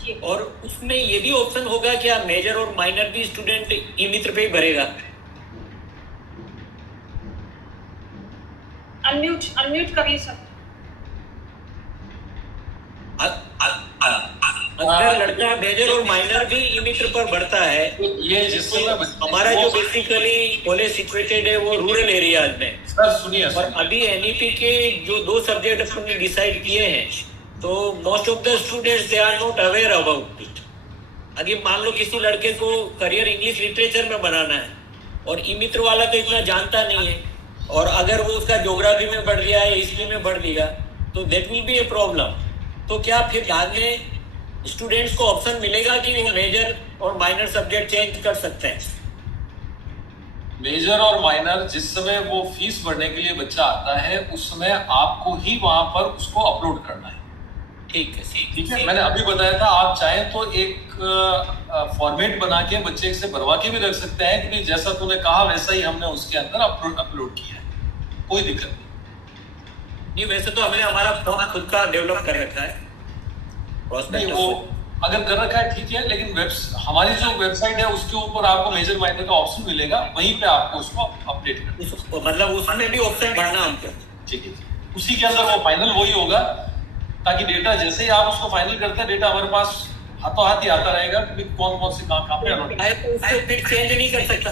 जी। और उसमें ये भी ऑप्शन होगा क्या मेजर और माइनर भी स्टूडेंट ई मित्र पे ही भरेगा? अनम्यूट करिए सर। अगर लड़का मेजर और माइनर भी ई मित्र पर बढ़ता है, ये जिस समय हमारा जो बेसिकली कॉलेज सिचुएटेड है वो रूरल एरियाज में। सर सुनिए, और अभी एनईपी के जो 2 सब्जेक्ट हमने डिसाइड किए हैं, तो most of the students they are not aware about it. अगर मान लो किसी लड़के को करियर इंग्लिश लिटरेचर में बनाना है और ई मित्र वाला तो इतना जानता नहीं है, और अगर वो उसका ज्योग्राफी में बढ़ गया या हिस्ट्री में बढ़ गया तो that will be a problem. तो क्या फिर बाद में स्टूडेंट्स को ऑप्शन मिलेगा कि वो मेजर और माइनर सब्जेक्ट चेंज कर सकते हैं? मेजर और माइनर जिस समय वो फीस भरने के लिए बच्चा आता है उस समय आपको ही वहां पर उसको अपलोड करना है। ठीक है, ठीक है। मैंने अभी बताया था, आप चाहें तो एक फॉर्मेट बना के बच्चे से भरवा के भी रख सकते हैं कि जैसा तूने कहा वैसा ही हमने उसके अंदर अपलोड किया है, कोई दिक्कत नहीं। वैसे तो हमने हमारा फॉर्म खुद का डेवलप कर रखा है, नहीं वो अगर कर रखा है ठीक है, लेकिन हमारी जो वेबसाइट है उसके ऊपर आपको मेजर माइनर का ऑप्शन मिलेगा, वहीं पे आपको उसको अपडेट करना, मतलब उसमें भी ऑप्शन भरना हमको। ठीक है, उसी के अंदर वो फाइनल वही होगा, ताकि डेटा जैसे ही आप उसको फाइनल करते हैं डेटा हमारे पास हाथों हाथ ही आता रहेगा कि कौन कौन से कहाँ पे अलॉट है। तो उसको फिर चेंज नहीं कर सकता।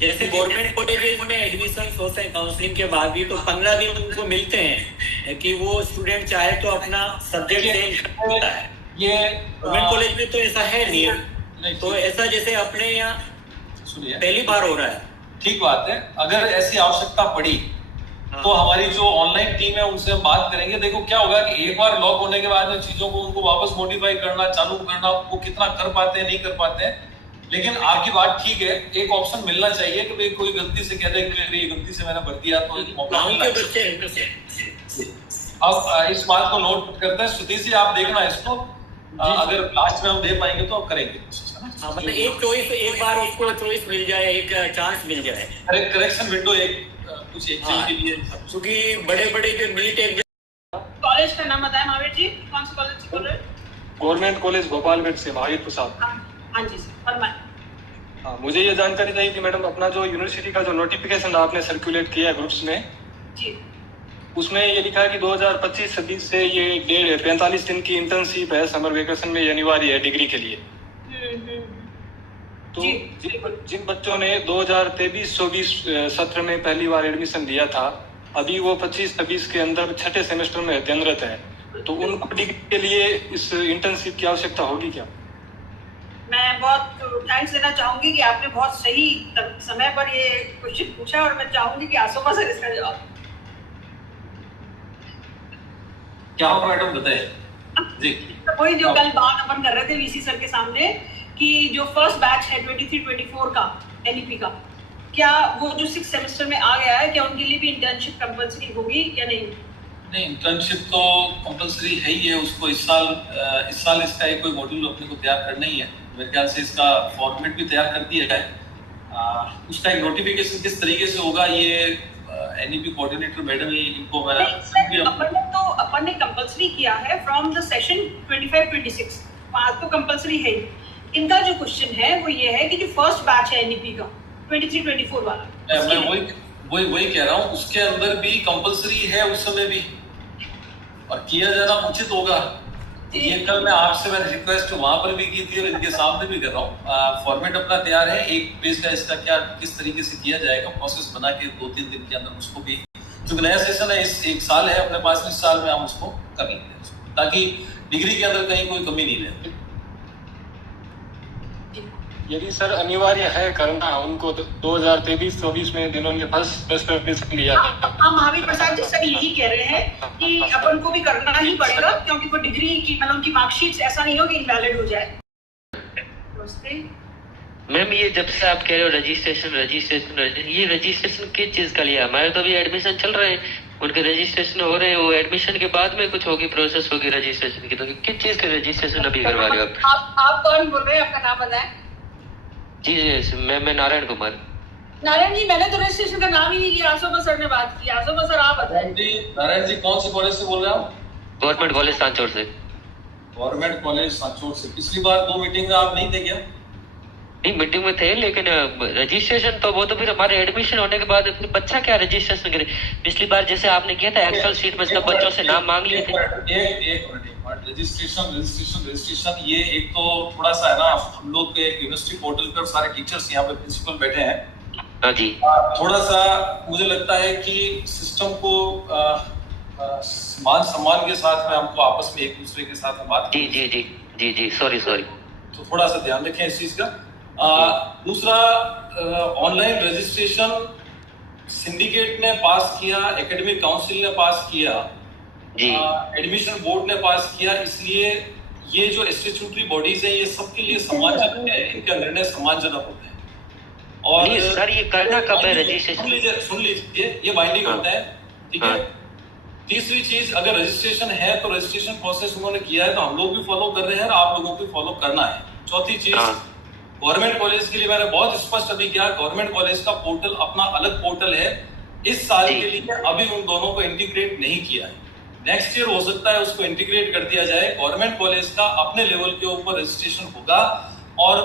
जैसे गवर्नमेंट कॉलेजेस में एडमिशन होते हैं काउंसलिंग के बाद भी, तो 15 दिन उनको मिलते हैं कि वो स्टूडेंट चाहे तो अपना सब्जेक्ट चेंज कर सकता है। ये गवर्नमेंट कॉलेज में तो ऐसा है नहीं, तो ऐसा जैसे अपने यहाँ सुनिए पहली बार हो रहा है। ठीक बात है, अगर ऐसी आवश्यकता पड़ी तो हमारी जो ऑनलाइन टीम है उनसे हम बात करेंगे। देखो क्या होगा कि एक बार लॉक होने के बाद में चीजों को उनको वापस मॉडिफाई करना चालू करना, वो कितना कर पाते हैं नहीं कर पाते हैं, लेकिन आपकी बात ठीक है, एक ऑप्शन मिलना चाहिए कि भाई कोई गलती से कह दे कि ये गलती से मैंने भर दिया तो एक मौका मिलना चाहिए। अब इस बात को नोट करते हैं। सुधीर जी आप देखना इसको, अगर लास्ट में हम दे पाएंगे तो आप करेंगे। मतलब एक चॉइस, एक बार उसको चॉइस मिल जाए, एक चांस मिल जाए, अरे करेक्शन विंडो एक कुछ एक के लिए, क्योंकि बड़े-बड़े जो नीट एग्जाम। कॉलेज का नाम बताएं महावीर जी, कौन सा कॉलेज से बोल रहे हैं? गवर्नमेंट कॉलेज गोपालगंज से महावीर प्रसाद। हाँ जी सर, फरमाएं। हाँ, मुझे ये जानकारी चाहिए थी मैडम, अपना जो यूनिवर्सिटी का जो नोटिफिकेशन आपने सर्कुलेट किया है ग्रुप्स में जी, उसमें ये लिखा है कि 2025-26 से ये 45 दिन की इंटर्नशिप है, समर वेकेशन में ये अनिवार्य है डिग्री के लिए। तो जिन बच्चों ने 2023-24 सत्र में पहली बार एडमिशन लिया था, अभी वो 25-26 के अंदर छठे सेमेस्टर में अध्ययनरत है, तो उनको डिग्री के लिए इस इंटर्नशिप की आवश्यकता होगी क्या? मैं बहुत थैंक्स देना चाहूंगी कि आपने बहुत सही समय पर ये क्वेश्चन पूछा, और मैं चाहूंगी कि आसोमा सर इसका जवाब। क्या हो मैडम बताइए जी। तो वही जो कल बात अपन कर रहे थे वीसी सर के सामने कि जो फर्स्ट बैच है 23-24 का एनईपी का, क्या वो जो 6 सेमेस्टर में आ गया है, क्या उनके लिए भी इंटर्नशिप कंपलसरी होगी या नहीं? नहीं, इंटर्नशिप तो कंपलसरी है ही है उसको। इस साल इसका एक कोई मॉड्यूल अपने को तैयार करना ही है। मेरे ख्याल से इसका फॉर्मेट भी तैयार कर दिया है। उसका एक नोटिफिकेशन किस तरीके से होगा ये एनईपी कोऑर्डिनेटर मैडम ही इनको अपन ने कंपलसरी किया है फ्रॉम द सेशन 25-26, आज तो कंपलसरी है। इनका जो क्वेश्चन है वो ये है कि जो फर्स्ट बैच है एनईपी का 23-24 वाला, मैं वही कह रहा हूँ, उसके अंदर भी कंपलसरी है उस समय भी, और किया जाना उचित होगा। ये कल मैं आपसे मैंने रिक्वेस्ट वहां पर भी की थी और इनके सामने भी कर रहा हूँ। फॉर्मेट अपना तैयार है, एक पेज का इसका क्या किस तरीके से किया जाएगा, प्रोसेस बना के 2-3 दिन के अंदर उसको भी, क्योंकि नया सेशन है, इस एक साल है अपने पास, इस साल में हम उसको कर लेंगे ताकि डिग्री के अंदर कहीं कोई कमी नहीं रहे। यदि सर अनिवार्य है करना उनको 2023-24 में जिन्होंने फर्स्ट सेमेस्टर लिया था। हाँ महावीर प्रसाद जी सर यही कह रहे हैं कि अपन को भी करना ही पड़ेगा, क्योंकि वो डिग्री की मतलब उनकी मार्कशीट ऐसा नहीं हो कि इनवैलिड हो जाए। मैम ये जब से आप कह रहे हो रजिस्ट्रेशन, ये रजिस्ट्रेशन किस चीज का लिया? हमारे तो अभी एडमिशन चल रहे हैं, उनके रजिस्ट्रेशन हो रहे हैं, वो एडमिशन के बाद में कुछ होगी, प्रोसेस होगी रजिस्ट्रेशन की, तो किस चीज का रजिस्ट्रेशन अभी करवा रहे हो आप कौन बोल रहे हैं? आपका नाम बताएं। जी मैं नारायण कुमार। नारायण जी, मैंने तो रजिस्ट्रेशन का नाम ही नहीं लिया, आसोमा सर ने बात की। आसोमा सर आप बताएं। नारायण जी कौन से कॉलेज से बोल रहे हो? गवर्नमेंट कॉलेज सांचौर से। गवर्नमेंट कॉलेज सांचौर से। पिछली बार 2 मीटिंग में आप नहीं थे क्या? नहीं, मीटिंग में थे, लेकिन रजिस्ट्रेशन तो वो तो फिर हमारे एडमिशन होने के बाद फिर बच्चा क्या रजिस्ट्रेशन करे। पिछली बार जैसे आपने किया था एक्सेल शीट में सब बच्चों से नाम मांग लिए थे। एक मिनट, रजिस्ट्रेशन ये एक तो थोड़ा सा है ना, हम लोग के यूनिवर्सिटी पोर्टल पर सारे टीचर्स यहाँ पे प्रिंसिपल बैठे हैं। हाँ जी। थोड़ा सा मुझे लगता है कि सिस्टम को मान सम्मान के साथ में हमको आपस में एक दूसरे के साथ में बात जी जी जी जी जी सॉरी तो थोड़ा सा ध्यान रखें इस चीज का। दूसरा, ऑनलाइन रजिस्ट्रेशन सिंडिकेट ने पास किया, एकेडमिक काउंसिल ने पास किया, एडमिशन बोर्ड ने पास किया, इसलिए ये जो स्टैट्यूटरी बॉडीज है ये सबके लिए सम्मानजनक है, इनका निर्णय सम्मानजनक होता है। और सर ये करना कब है रजिस्ट्रेशन? सुन लीजिए, ये बाइंडिंग होता है, ठीक है। तीसरी चीज, अगर रजिस्ट्रेशन है तो रजिस्ट्रेशन प्रोसेस उन्होंने किया है तो हम लोग भी फॉलो कर रहे हैं और आप लोगों को फॉलो करना है। चौथी चीज, गवर्नमेंट कॉलेज के लिए मैंने बहुत स्पष्ट अभी किया, गवर्नमेंट कॉलेज का पोर्टल अपना अलग पोर्टल है, इस साल के लिए अभी उन दोनों को इंटीग्रेट नहीं किया है। नेक्स्ट ईयर हो सकता है उसको इंटीग्रेट कर दिया जाए। गवर्नमेंट कॉलेज का अपने लेवल के ऊपर रजिस्ट्रेशन होगा और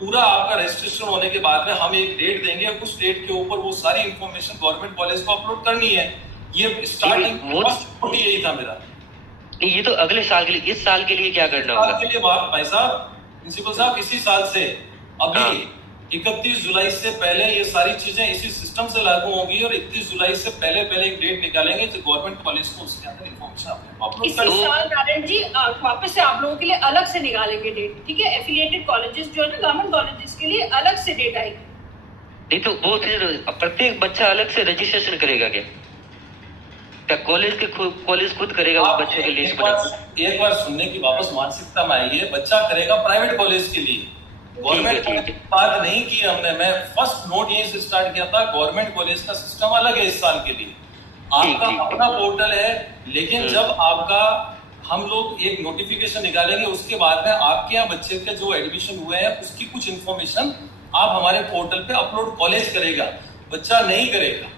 पूरा आपका रजिस्ट्रेशन होने के बाद में हम एक डेट देंगे, उस डेट के ऊपर वो सारी इंफॉर्मेशन गवर्नमेंट कॉलेज को अपलोड करनी है। ये स्टार्टिंग फर्स्ट यही था मेरा। ये तो अगले साल के लिए, इस साल के लिए क्या करना होगा? के लिए भाई साहब, प्रिंसिपल साहब, इसी साल से अभी 31 जुलाई से पहले ये सारी चीजें इसी सिस्टम से लागू होंगी और 31 जुलाई से पहले एक डेट निकालेंगे जो गवर्नमेंट कॉलेज को उसके अंदर इंफॉर्मेशन अपने इसी साल नारायण जी वापस से आप लोगों के लिए अलग से निकालेंगे डेट, ठीक है। एफिलिएटेड कॉलेजेस जो है ना, गवर्नमेंट कॉलेजेस के लिए अलग से डेट आएगी। नहीं तो वो फिर प्रत्येक बच्चा अलग से रजिस्ट्रेशन करेगा क्या? कॉलेज खुद करेगा उस बच्चे के लिए? एक बार सुनने की वापस मानसिकता में आई है, बच्चा करेगा प्राइवेट कॉलेज के लिए, गवर्नमेंट की बात नहीं की हमने। मैं फर्स्ट नोट यहीं से स्टार्ट किया था, गवर्नमेंट कॉलेज का सिस्टम अलग है इस साल के लिए, आपका अपना पोर्टल है, लेकिन जब आपका हम लोग एक नोटिफिकेशन निकालेंगे उसके बाद में आपके यहाँ बच्चे के जो एडमिशन हुए हैं उसकी कुछ इंफॉर्मेशन आप हमारे पोर्टल पे अपलोड कॉलेज करेगा, बच्चा नहीं करेगा।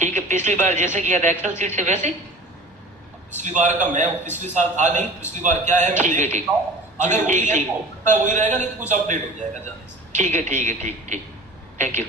ठीक है, पिछली बार जैसे किया था एक्सेल शीट से वैसे? पिछली बार का मैं पिछले साल था नहीं, पिछली बार क्या है ठीक है, ठीक, अगर वही है तो वही रहेगा, नहीं कुछ अपडेट हो जाएगा जाने से। ठीक है, थैंक यू।